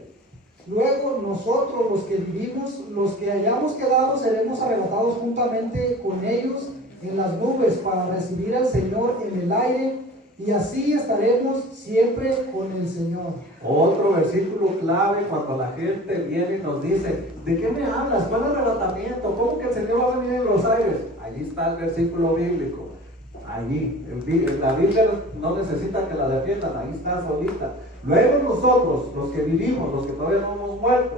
Luego nosotros, los que vivimos, los que hayamos quedado, seremos arrebatados juntamente con ellos en las nubes, para recibir al Señor en el aire, y así estaremos siempre con el Señor. Otro versículo clave cuando la gente viene y nos dice, ¿de qué me hablas? ¿Cuál arrebatamiento? ¿Cómo que el Señor va a venir en los aires? Allí está el versículo bíblico. Allí. La Biblia no necesita que la defiendan, ahí está solita. Luego nosotros, los que vivimos, los que todavía no hemos muerto,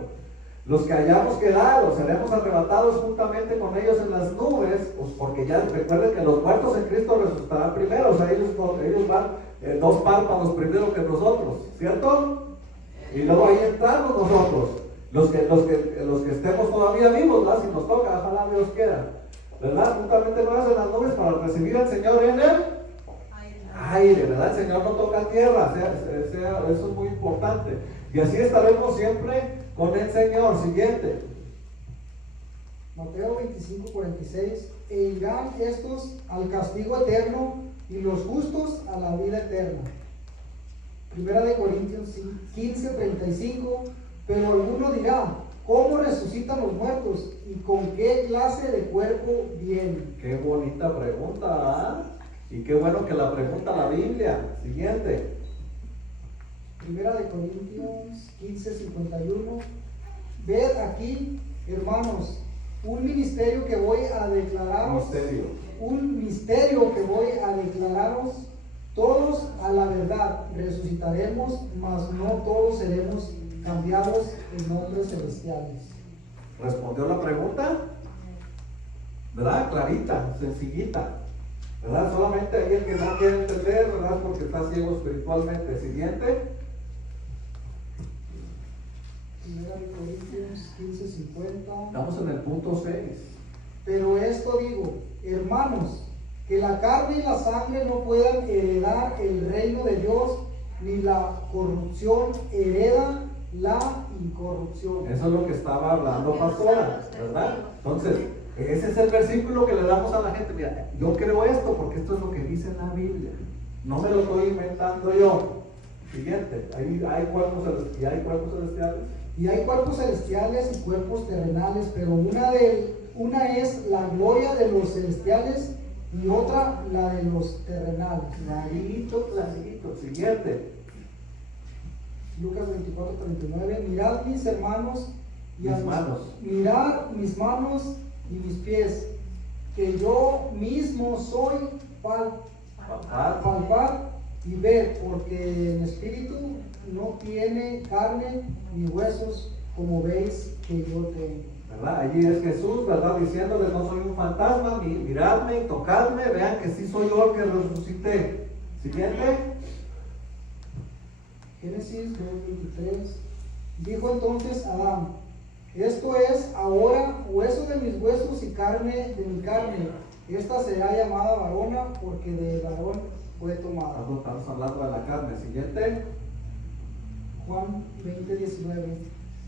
los que hayamos quedado, seremos arrebatados juntamente con ellos en las nubes, pues porque ya recuerden que los muertos en Cristo resucitarán primero. O sea, ellos van 2 párpados primero que nosotros, ¿cierto? Y luego ahí entramos nosotros, los que estemos todavía vivos, ¿verdad? Si nos toca, ojalá Dios quiera. ¿verdad? Juntamente nuevas en las nubes para recibir al Señor en el aire, ¿verdad? El Señor no toca tierra, eso es muy importante. Y así estaremos siempre con el Señor. Siguiente. Mateo 25:46, e irán estos al castigo eterno y los justos a la vida eterna. Primera de Corintios 15:35, pero alguno dirá, ¿cómo resucitan los muertos? ¿Y con qué clase de cuerpo vienen? Qué bonita pregunta, ¿ah? Y qué bueno que la pregunta la Biblia. Siguiente. Primera de Corintios 15:51, ved aquí, hermanos, un misterio que voy a declararos, todos a la verdad resucitaremos, mas no todos seremos cambiados en nombres celestiales. ¿Respondió la pregunta? ¿Verdad? Clarita, sencillita, ¿verdad? Solamente hay el que no quiere entender, ¿verdad? Porque está ciego espiritualmente. Siguiente. Primera de Corintios 15:50. Estamos en el punto 6. Pero esto digo, hermanos, que la carne y la sangre no puedan heredar el reino de Dios, ni la corrupción hereda la incorrupción. Eso es lo que estaba hablando Pastora, ¿verdad? Entonces, ese es el versículo que le damos a la gente. Mira, yo creo esto porque esto es lo que dice la Biblia. No me lo estoy inventando yo. Siguiente. Hay cuerpos celestiales. Y hay cuerpos celestiales y cuerpos terrenales, pero una es la gloria de los celestiales y otra la de los terrenales. Clarito. Siguiente. Lucas 24:39, mirad mis hermanos y mirad mis manos y mis pies, que yo mismo soy, palpad y ver, porque en espíritu no tiene carne ni huesos, como veis que yo tengo. ¿Verdad? Allí es Jesús, ¿verdad? Diciéndoles, no soy un fantasma, miradme, tocadme, vean que sí soy yo el que resucité. Siguiente. Génesis 2:23. Dijo entonces Adán, esto es ahora hueso de mis huesos y carne de mi carne. Esta será llamada varona porque de varón fue tomada. Estamos hablando de la carne. Siguiente. Juan 20:19.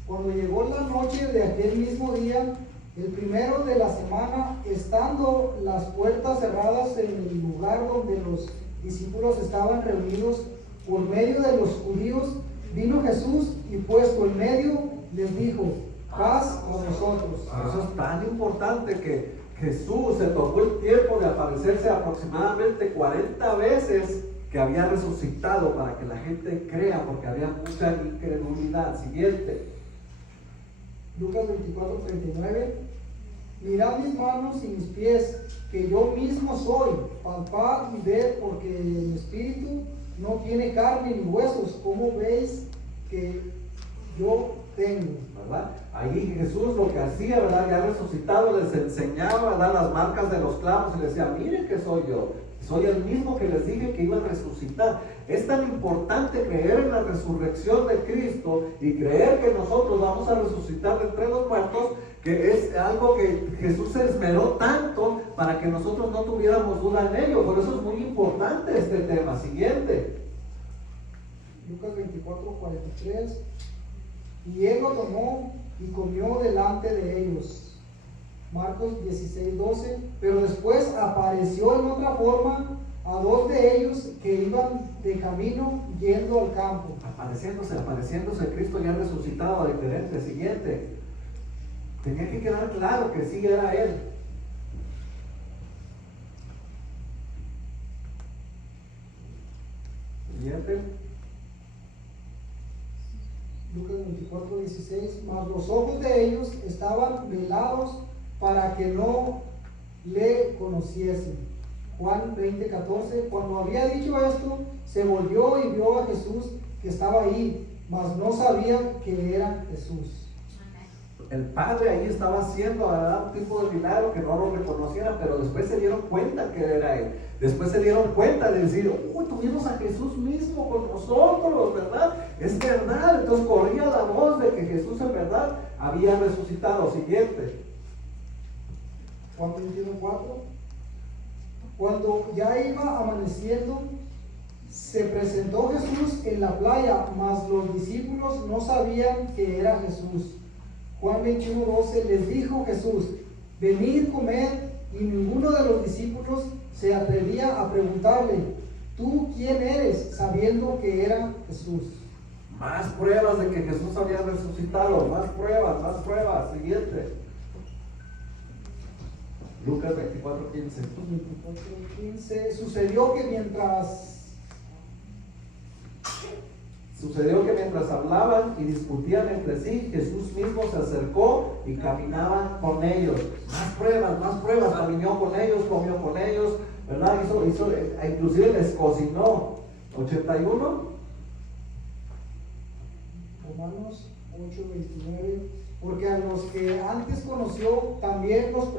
Cuando llegó la noche de aquel mismo día, el primero de la semana, estando las puertas cerradas en el lugar donde los discípulos estaban reunidos por medio de los judíos, vino Jesús y puesto en medio les dijo, paz a vosotros. Por eso es tan importante que Jesús se tomó el tiempo de aparecerse aproximadamente 40 veces que había resucitado para que la gente crea, porque había mucha incredulidad. Siguiente. Lucas 24:39. Mirad mis manos y mis pies, que yo mismo soy, palpad y ver, porque el espíritu no tiene carne ni huesos, como veis que yo tengo. ¿Verdad? Ahí Jesús lo que hacía, ¿verdad? Ya resucitado, les enseñaba, ¿verdad? Las marcas de los clavos y les decía, miren que soy yo. Soy el mismo que les dije que iba a resucitar. Es tan importante creer en la resurrección de Cristo y creer que nosotros vamos a resucitar de entre los muertos, que es algo que Jesús se esmeró tanto para que nosotros no tuviéramos duda en ello. Por eso es muy importante este tema. Siguiente. Lucas 24:43. Y él lo tomó y comió delante de ellos. Marcos 16:12. Pero después apareció en otra forma a dos de ellos que iban de camino yendo al campo. Apareciéndose, Cristo ya resucitado, diferente. Siguiente. Tenía que quedar claro que sí era Él. Siguiente. Lucas 24:16. Mas los ojos de ellos estaban velados para que no le conociesen. Juan 20:14. Cuando había dicho esto, se volvió y vio a Jesús que estaba ahí, mas no sabían que era Jesús. El Padre ahí estaba haciendo, ¿verdad?, un tipo de milagro que no lo reconocieran, pero después se dieron cuenta que era Él. Después se dieron cuenta de decir, tuvimos a Jesús mismo con nosotros, ¿verdad? Es verdad. Entonces corría la voz de que Jesús en verdad había resucitado. Siguiente. Juan 21:4. Cuando ya iba amaneciendo, se presentó Jesús en la playa, mas los discípulos no sabían que era Jesús. Juan 21:12, les dijo Jesús: venid, comed, y ninguno de los discípulos se atrevía a preguntarle: ¿tú quién eres?, sabiendo que era Jesús. Más pruebas de que Jesús había resucitado, más pruebas. Siguiente. Lucas 24:15. 24:15. Sucedió que mientras hablaban y discutían entre sí, Jesús mismo se acercó y caminaba con ellos. Más pruebas, caminó con ellos, comió con ellos, ¿verdad? Inclusive les cocinó. 81. Romanos 8:29. Porque a los que antes conoció, también los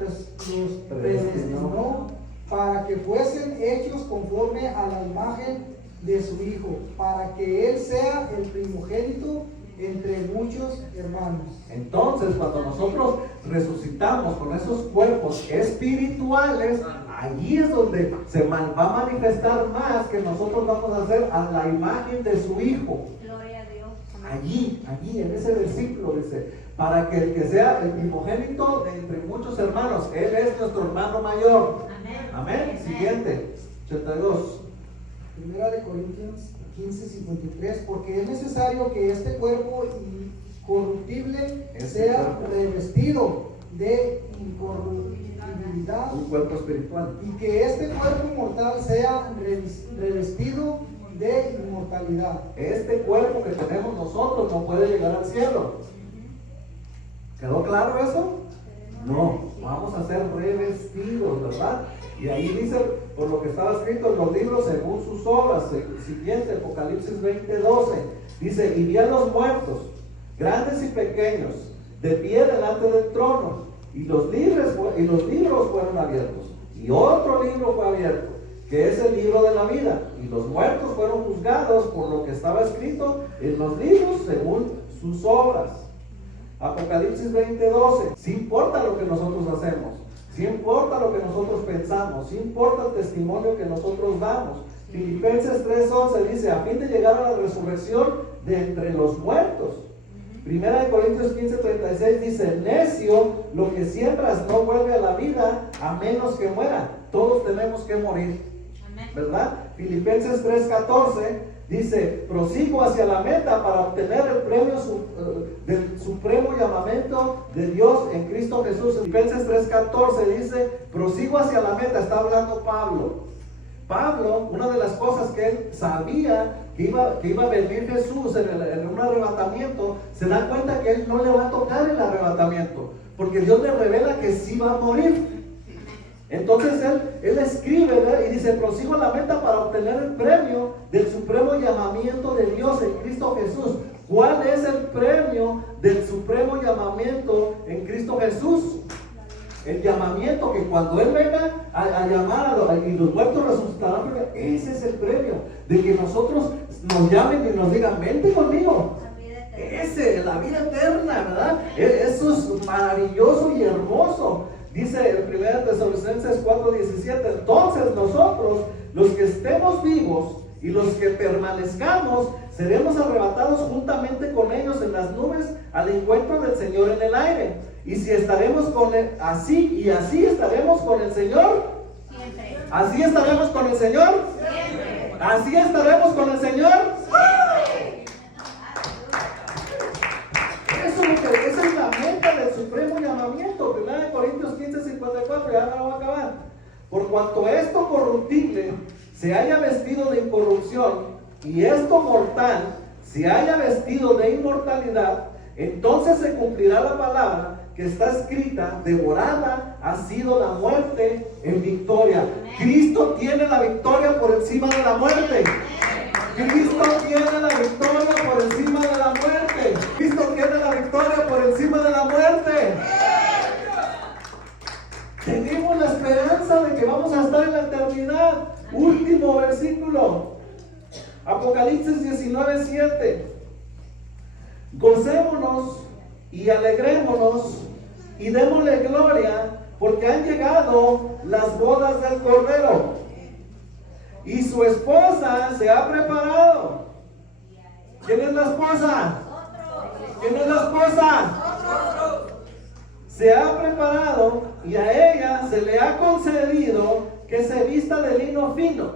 predestinó para que fuesen hechos conforme a la imagen de su Hijo, para que Él sea el primogénito entre muchos hermanos. Entonces, cuando nosotros resucitamos con esos cuerpos espirituales, allí es donde se va a manifestar más que nosotros vamos a hacer a la imagen de su Hijo. Gloria a Dios. Allí, en ese versículo dice, para que el que sea el primogénito de entre muchos hermanos, Él es nuestro hermano mayor. Amén. Siguiente, 82. Primera de Corintios 15:53, porque es necesario que este cuerpo incorruptible sea revestido de incorruptibilidad, Un cuerpo espiritual. y que este cuerpo mortal sea revestido de inmortalidad. Este cuerpo que tenemos nosotros no puede llegar al cielo. ¿Quedó claro eso? No, vamos a ser revestidos, ¿verdad? Y ahí dice, por lo que estaba escrito en los libros, según sus obras. Siguiente, Apocalipsis 20:12. Dice, y vi a los muertos, grandes y pequeños, de pie delante del trono, y los libros fueron abiertos. Y otro libro fue abierto, que es el libro de la vida. Y los muertos fueron juzgados por lo que estaba escrito en los libros según sus obras. Apocalipsis 20:12. Sí importa lo que nosotros hacemos, sí importa lo que nosotros pensamos, sí importa el testimonio que nosotros damos. Filipenses 3:11 dice, a fin de llegar a la resurrección de entre los muertos. Primera de Corintios 15:36 dice, necio, lo que siembras no vuelve a la vida a menos que muera. Todos tenemos que morir, ¿verdad? Filipenses 3:14 dice, prosigo hacia la meta para obtener el premio del supremo llamamiento de Dios en Cristo Jesús. Filipenses 3:14 dice, prosigo hacia la meta. Está hablando Pablo. Pablo, una de las cosas que él sabía que iba a venir Jesús en un arrebatamiento, se da cuenta que él no le va a tocar el arrebatamiento, porque Dios le revela que sí va a morir. Entonces él escribe, ¿verdad? Y dice, prosigo a la meta para obtener el premio del supremo llamamiento de Dios en Cristo Jesús. ¿Cuál es el premio del supremo llamamiento en Cristo Jesús? El llamamiento que cuando Él venga a llamar y los muertos resucitarán, ese es el premio, de que nosotros nos llamen y nos digan, vente conmigo. La vida eterna, ¿verdad? Eso es maravilloso y hermoso. Dice en 1 Tesalonicenses 4:17, entonces nosotros, los que estemos vivos y los que permanezcamos, seremos arrebatados juntamente con ellos en las nubes al encuentro del Señor en el aire. Y si estaremos con él, así estaremos con el Señor. Siempre. Así estaremos con el Señor. Siempre. Así estaremos con el Señor. Esa es la meta del supremo llamamiento. 1 Corintios 15:54, ya no lo voy a acabar. Por cuanto esto corruptible se haya vestido de incorrupción y esto mortal se haya vestido de inmortalidad, entonces se cumplirá la palabra que está escrita, devorada ha sido la muerte en victoria. Cristo tiene la victoria por encima de la muerte. Cristo tiene la victoria por encima de la muerte. Cristo tiene la victoria por encima de la muerte. Tenemos la esperanza de que vamos a estar en la eternidad. Último versículo. Apocalipsis 19:7. Gocémonos y alegrémonos y démosle gloria, porque han llegado las bodas del Cordero. Y su esposa se ha preparado. ¿Quién es la esposa? ¿Quién es la esposa? Se ha preparado y a ella se le ha concedido que se vista de lino fino,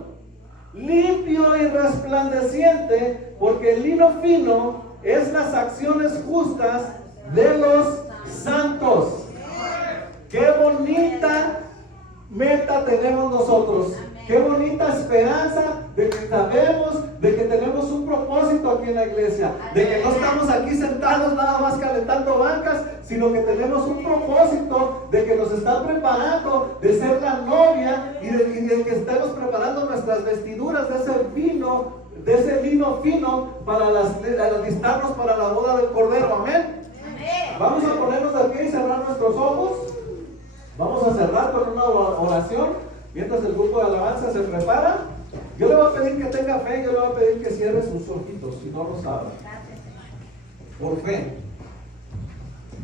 limpio y resplandeciente, porque el lino fino es las acciones justas de los santos. Qué bonita meta tenemos nosotros. Qué bonita esperanza de que sabemos de que tenemos un propósito aquí en la iglesia, de que no estamos aquí sentados nada más calentando bancas, sino que tenemos un propósito de que nos están preparando de ser la novia y de que estemos preparando nuestras vestiduras de ese lino fino para alistarnos para la boda del Cordero. Amén. Vamos a ponernos de pie y cerrar nuestros ojos. Vamos a cerrar con una oración. Mientras el grupo de alabanza se prepara, yo le voy a pedir que tenga fe, yo le voy a pedir que cierre sus ojitos, si no los abra. Por fe.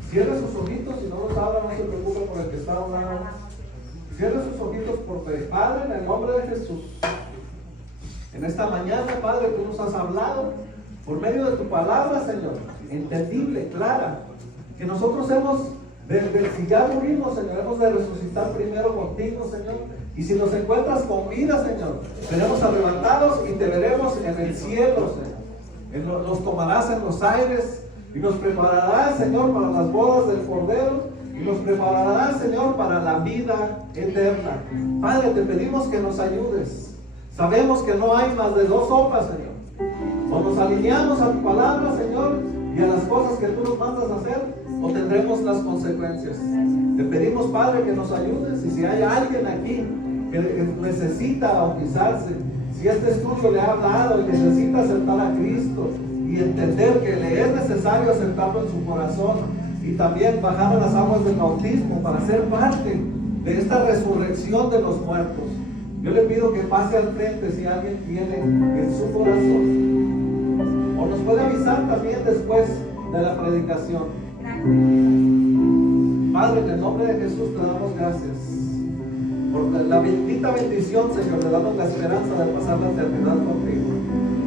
Cierre sus ojitos, si no los abra, no se preocupe por el que está a un lado. Cierre sus ojitos por fe. Padre, en el nombre de Jesús, en esta mañana, Padre, tú nos has hablado por medio de tu palabra, Señor, entendible, clara, que nosotros si ya morimos, Señor, hemos de resucitar primero contigo, Señor. Y si nos encuentras con vida, Señor, seremos arrebatados y te veremos en el cielo, Señor. Nos tomarás en los aires y nos prepararás, Señor, para las bodas del Cordero y nos prepararás, Señor, para la vida eterna. Padre, te pedimos que nos ayudes. Sabemos que no hay más de dos sopas, Señor. O nos alineamos a tu palabra, Señor, y a las cosas que tú nos mandas a hacer, o tendremos las consecuencias. Te pedimos, Padre, que nos ayudes. Y si hay alguien aquí que necesita bautizarse, si este estudio le ha hablado y necesita aceptar a Cristo y entender que le es necesario aceptarlo en su corazón y también bajar a las aguas del bautismo para ser parte de esta resurrección de los muertos, yo le pido que pase al frente si alguien tiene en su corazón, o nos puede avisar también después de la predicación. Padre, en el nombre de Jesús te damos gracias por la bendita bendición, Señor. Te damos la esperanza de pasar la eternidad contigo.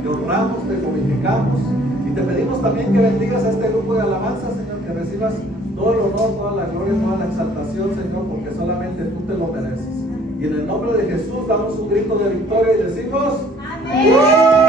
Te honramos, te glorificamos y te pedimos también que bendigas a este grupo de alabanza, Señor, que recibas todo el honor, toda la gloria, toda la exaltación, Señor, porque solamente tú te lo mereces. Y en el nombre de Jesús damos un grito de victoria y decimos: ¡Amén!